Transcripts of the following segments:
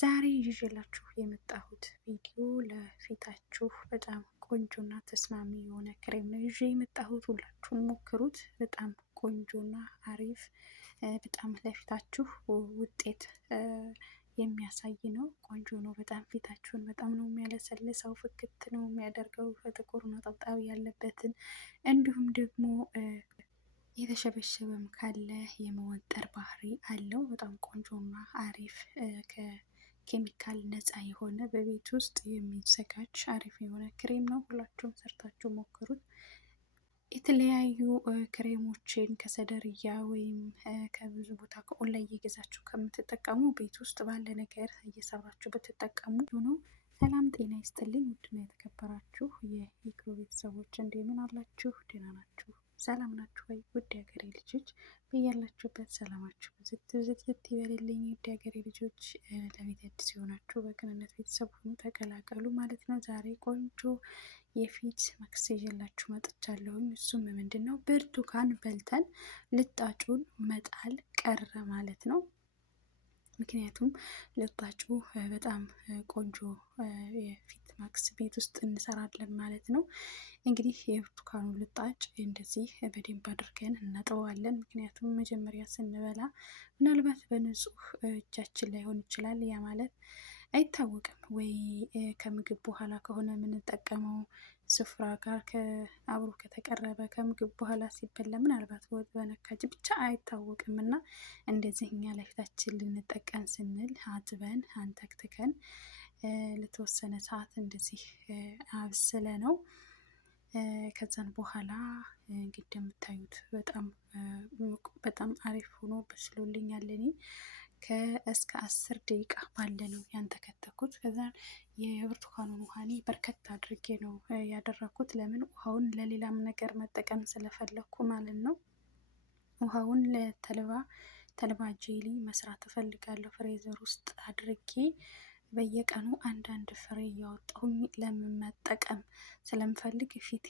ዛሬ ይዤላችሁ የመጣሁት ቪዲዮ ለፊታችሁ በጣም ቆንጆና ተስማሚ የሆነ ክሬም ነው ይዤ የመጣሁት። ሁላችሁም ሞክሩት። በጣም ቆንጆና አሪፍ በጣም ለፊታችሁ ውጤት የሚያሳይ ነው። ቆንጆ ነው። በጣም ፊታችሁን በጣም ነው የሚያለሰልሰው፣ ፍክት ነው የሚያደርገው ጥቁር ነጠብጣብ ያለበትን እንዲሁም ደግሞ የተሸበሸበም ካለ የመወጠር ባህሪ አለው። በጣም ቆንጆና አሪፍ ከኬሚካል ነፃ የሆነ በቤት ውስጥ የሚዘጋጅ አሪፍ የሆነ ክሬም ነው። ሁላችሁም ሰርታችሁ ሞክሩት። የተለያዩ ክሬሞችን ከሰደርያ ወይም ከብዙ ቦታ ከኦንላይን እየገዛችሁ ከምትጠቀሙ ቤት ውስጥ ባለ ነገር እየሰራችሁ ብትጠቀሙ ነው። ሰላም ጤና ይስጥልኝ። ውድና የተከበራችሁ የኢክሮ ቤተሰቦች እንደምን አላችሁ? ደህና ናችሁ? ሰላም ናችሁ ወይ? ውድ ሀገሬ ልጆች በያላችሁበት ሰላማችሁ ዝት ይበልልኝ። ውድ ሀገሬ ልጆች ለቤት አዲስ የሆናችሁ በቅንነት ቤተሰብ ሁኑ፣ ተቀላቀሉ ማለት ነው። ዛሬ ቆንጆ የፊት ማክስ ይዤላችሁ መጥቻለሁኝ። እሱም ምንድን ነው? ብርቱካን በልተን ልጣጩን መጣል ቀረ ማለት ነው። ምክንያቱም ልጣጩ በጣም ቆንጆ የፊት ማክስ ቤት ውስጥ እንሰራለን ማለት ነው። እንግዲህ የብርቱካኑ ልጣጭ እንደዚህ በደንብ አድርገን እናጥበዋለን። ምክንያቱም መጀመሪያ ስንበላ ምናልባት በንጹህ እጃችን ላይሆን ይችላል። ያ ማለት አይታወቅም ወይ ከምግብ በኋላ ከሆነ የምንጠቀመው ስፍራ ጋር አብሮ ከተቀረበ ከምግብ በኋላ ሲበላ ምናልባት ወጥ በነካጅ ብቻ አይታወቅም እና እንደዚህ እኛ ለፊታችን ልንጠቀም ስንል አጥበን አንተክትከን ለተወሰነ ሰዓት እንደዚህ አብስለ ነው። ከዛን በኋላ እንግዲህ እንደምታዩት በጣም አሪፍ ሆኖ በስሎልኛል። እኔ እስከ 10 ደቂቃ ባለ ነው ያንተከተኩት። ከዛ የብርቱካኑን ውሃ እኔ በርከት አድርጌ ነው ያደረኩት። ለምን ውሃውን ለሌላም ነገር መጠቀም ስለፈለኩ ማለት ነው። ውሃውን ተልባ ጄሊ መስራት እፈልጋለሁ። ፍሬዘር ውስጥ አድርጌ በየቀኑ አንዳንድ ፍሬ እያወጣሁኝ ለምን መጠቀም ስለምፈልግ ፊቴ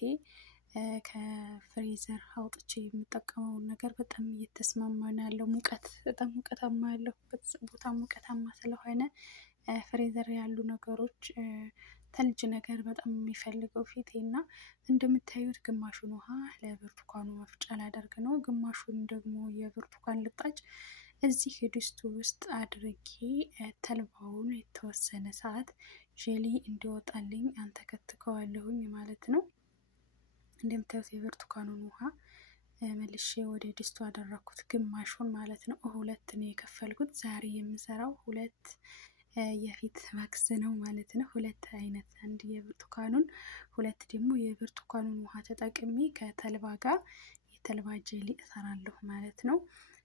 ከፍሬዘር አውጥቼ የምጠቀመውን ነገር በጣም እየተስማማ ነው ያለው። በጣም ሙቀታማ ያለሁበት ቦታ ሙቀታማ ስለሆነ ፍሬዘር ያሉ ነገሮች ተልጅ ነገር በጣም የሚፈልገው ፊቴ እና እንደምታዩት ግማሹን ውሃ ለብርቱካኑ መፍጫ ላደርግ ነው። ግማሹን ደግሞ የብርቱካን ልጣጭ እዚህ ድስቱ ውስጥ አድርጌ ተልባውን የተወሰነ ሰዓት ጄሊ እንዲወጣልኝ አንተከትከዋለሁኝ ማለት ነው። እንደምታዩት የብርቱካኑን ውሃ መልሼ ወደ ድስቱ አደረኩት፣ ግማሹን ማለት ነው። ሁለት ነው የከፈልኩት። ዛሬ የምሰራው ሁለት የፊት ማክስ ነው ማለት ነው። ሁለት አይነት፣ አንድ የብርቱካኑን ሁለት ደግሞ የብርቱካኑን ውሃ ተጠቅሜ ከተልባ ጋር የተልባ ጄሊ እሰራለሁ ማለት ነው።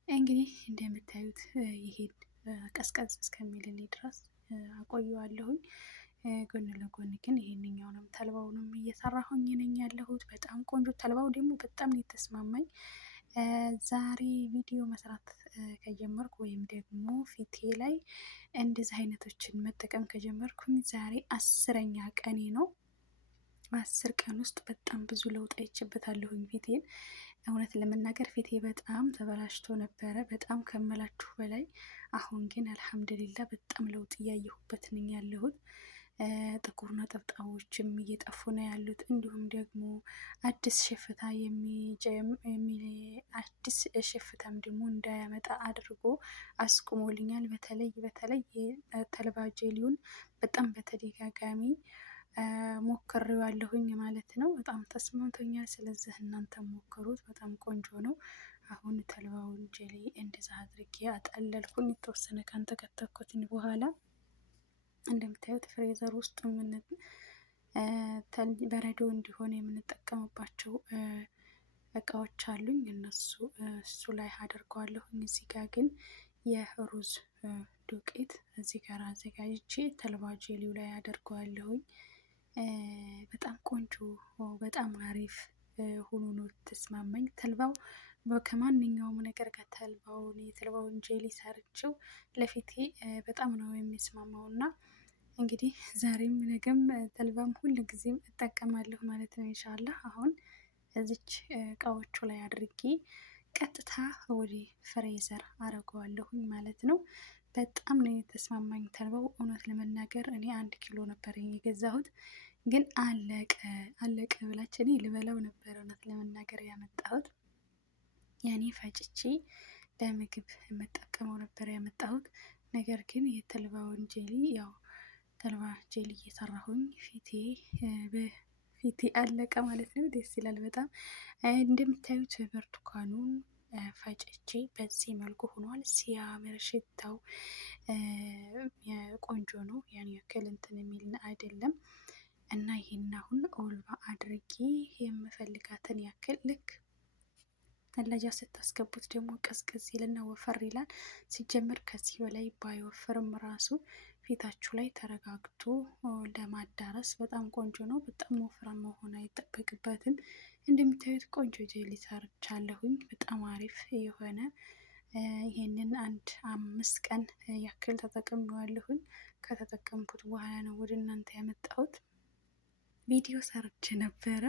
እንግዲህ እንደምታዩት ይሄን ቀዝቀዝ እስከሚልልኝ ድረስ አቆየዋለሁኝ። ጎን ለጎን ግን ይሄንኛውንም ተልባውንም እየሰራሁኝ ነኝ ያለሁት። በጣም ቆንጆ ተልባው ደግሞ በጣም የተስማማኝ። ዛሬ ቪዲዮ መስራት ከጀመርኩ ወይም ደግሞ ፊቴ ላይ እንደዚህ አይነቶችን መጠቀም ከጀመርኩኝ ዛሬ 10ኛ ቀኔ ነው። 10 ቀን ውስጥ በጣም ብዙ ለውጥ አይቼበታለሁኝ ፊቴን። እውነት ለመናገር ፊቴ በጣም ተበላሽቶ ነበረ፣ በጣም ከመላችሁ በላይ። አሁን ግን አልሐምዱሊላ በጣም ለውጥ እያየሁበት ነኝ ያለሁት። ጥቁር ነጠብጣቦችም እየጠፉ ነው ያሉት። እንዲሁም ደግሞ አዲስ ሽፍታም ደግሞ እንዳያመጣ አድርጎ አስቁሞልኛል። በተለይ ተልባ ጄሊውን በጣም በተደጋጋሚ ሞክሬዋለሁኝ ማለት ነው። በጣም ተስማምቶኛል። ስለዚህ እናንተ ሞክሩት፣ በጣም ቆንጆ ነው። አሁን ተልባውን ጄሊ እንደዛ አድርጌ አጠለልኩኝ። የተወሰነ ካንተከተኩትኝ በኋላ እንደምታዩት ፍሬዘር ውስጥ በረዶ እንዲሆን የምንጠቀምባቸው እቃዎች አሉኝ። እሱ ላይ አደርገዋለሁኝ። እዚህ ጋር ግን የሩዝ ዱቄት እዚህ ጋር አዘጋጅቼ ተልባ ጄሊው ላይ አደርገዋለሁኝ። በጣም ቆንጆ በጣም አሪፍ ሆኖ ነው ተስማማኝ። ተልባው ከማንኛውም ነገር ጋር የተልባውን ጄሊ ሰርቼው ለፊቴ በጣም ነው የሚስማማው እና እንግዲህ ዛሬም ነገም ተልባም ሁል ጊዜም እጠቀማለሁ ማለት ነው ኢንሻአላህ። አሁን እዚች እቃዎቹ ላይ አድርጌ ቀጥታ ወደ ፍሬዘር አረገዋለሁኝ ማለት ነው። በጣም ነው የተስማማኝ ተልባው። እውነት ለመናገር እኔ 1 ኪሎ ነበር የገዛሁት፣ ግን አለቀ ብላች እኔ ልበላው ነበር እውነት ለመናገር ያመጣሁት። ያኔ ፈጭቼ ለምግብ የምጠቀመው ነበር ያመጣሁት። ነገር ግን የተልባውን ጄሊ ያው ተልባ ጄሊ እየሰራሁኝ ፊቴ አለቀ ማለት ነው። ደስ ይላል በጣም። እንደምታዩት ብርቱካኑን ፈጭቼ በዚህ መልኩ ሆኗል። ሲያምር ሽታው ቆንጆ ነው። ያን ያክል እንትን የሚል አይደለም። እና ይሄን አሁን ኦልባ አድርጌ የምፈልጋትን ያክል ልክ መለጃ ስታስገቡት ደግሞ ቀዝቀዝ ይልና ወፈር ይላል። ሲጀምር ከዚህ በላይ ባይወፍርም ራሱ ፊታችሁ ላይ ተረጋግቶ ለማዳረስ በጣም ቆንጆ ነው። በጣም ወፍራም መሆን አይጠበቅበትም። እንደምታዩት ቆንጆ ጄሊ ሰርቻለሁኝ። በጣም አሪፍ የሆነ ይሄንን 5 ቀን ያክል ተጠቅሜዋለሁኝ። ከተጠቀምኩት በኋላ ነው ወደ እናንተ ያመጣሁት። ቪዲዮ ሰርቼ ነበረ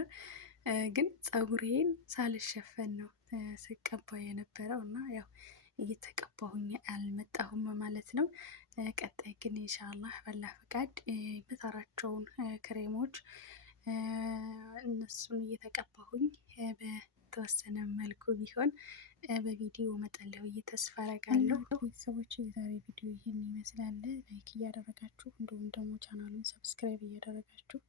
ግን ፀጉሬን ሳልሸፈን ነው ስቀባ የነበረው እና ያው እየተቀባሁኝ አልመጣሁም ማለት ነው። ቀጣይ ግን ኢንሻአላህ ባላህ ፈቃድ በተራቸውን ክሬሞች እነሱን እየተቀባሁኝ በተወሰነ መልኩ ቢሆን በቪዲዮ እመጣለሁ ብዬ ተስፋ አደርጋለሁ። ቤተሰቦች የዛሬ ቪዲዮ ይህን ይመስላል። ላይክ እያደረጋችሁ እንዲሁም ደግሞ ቻናሉን ሰብስክራይብ እያደረጋችሁ